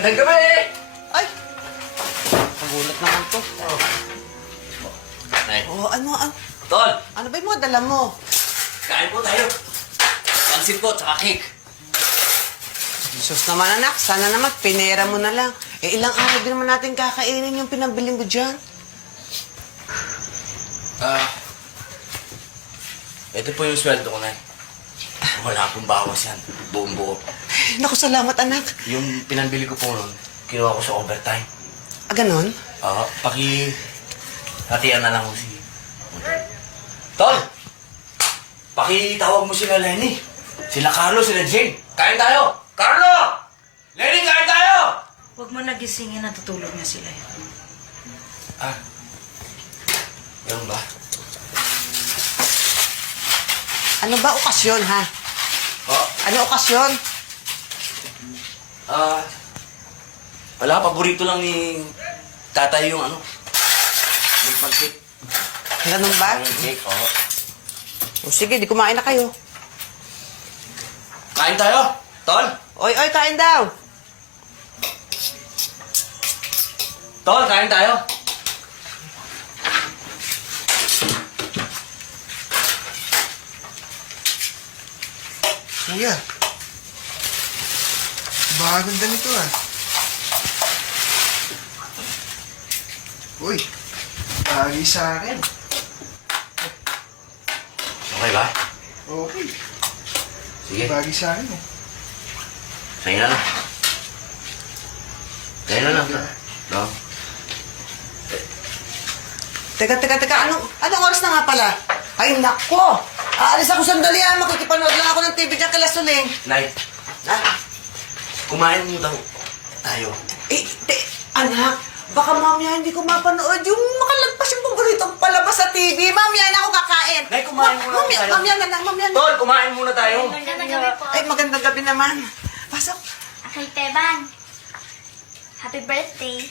Magandang gabi! Ay! Nagulat naman to. Nay. Ano? Tol, Ano ba yung mga dala mo? kain po tayo. Pansit po, tsaka cake. Sus naman anak, sana naman pinera mo na lang. Ilang araw din naman natin kakainin yung pinabiling ko dyan. Ito po yung sweldo ko, Nay. Wala pong bawas yan. Buong buo. Naku, salamat anak. Yung pinanbili ko po nun, kinuha ko sa overtime. Ganon? Hatian na lang ko si... Tol! Pakitawag mo sila Lenny. Sila Carlo, sila Jane. Kain tayo! Carlo! Lenny, kain tayo! Huwag mo nagisingin, natutulog na sila. Ganun ba? Ano ba okasyon, ha? Ano okasyon? Wala, paborito lang ni tatay yung yung pansit. Ganon ba? Yung cake, oo. O sige, di kumain na kayo. Kain tayo, Tol! Oy, kain daw. Tol, kain tayo! Kuya, bagong ganito ah. Uy, bagay sa akin. Okay ba? Okay, Sige, bagay sa akin eh. sa'yo na lang. Sa'yo na lang. No? Teka, anong oras na nga pala? Ay, nako! Aalis ako sandali, ha? Makikipanood lang ako ng TV dyan kay Lasuling. Nay, kumain mo daw tayo. Anak, baka mamaya hindi ko mapanood yung makalagpas yung paboritong palabas sa TV. Mamaya na ako kakain. Nay, kumain muna tayo. Mamaya na. Tol, kumain muna tayo. Magandang gabi po. Ay, magandang gabi naman. Pasok. Kay Teban. Happy birthday.